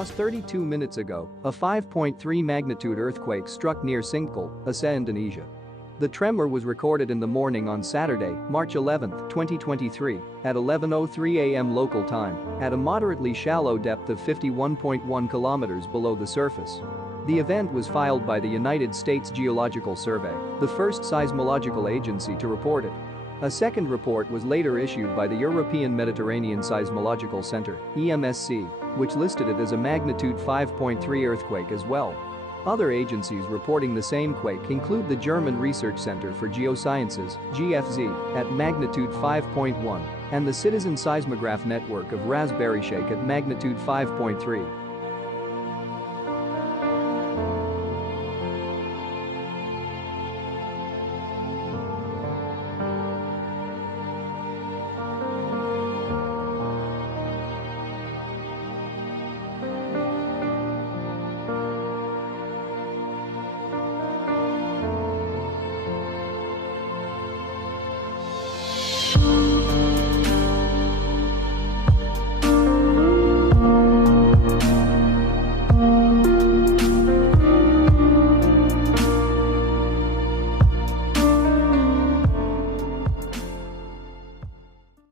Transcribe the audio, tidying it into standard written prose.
Just 32 minutes ago, a 5.3 magnitude earthquake struck near Singkil, Aceh, Indonesia. The tremor was recorded in the morning on Saturday, March 11, 2023, at 11:03 a.m. local time, at a moderately shallow depth of 51.1 kilometers below the surface. The event was filed by the United States Geological Survey, the first seismological agency to report it. A second report was later issued by the European Mediterranean Seismological Center, EMSC, which listed it as a magnitude 5.3 earthquake as well. Other agencies reporting the same quake include the German Research Center for Geosciences, GFZ, at magnitude 5.1, and the citizen-seismograph network of RaspberryShake at magnitude 5.3.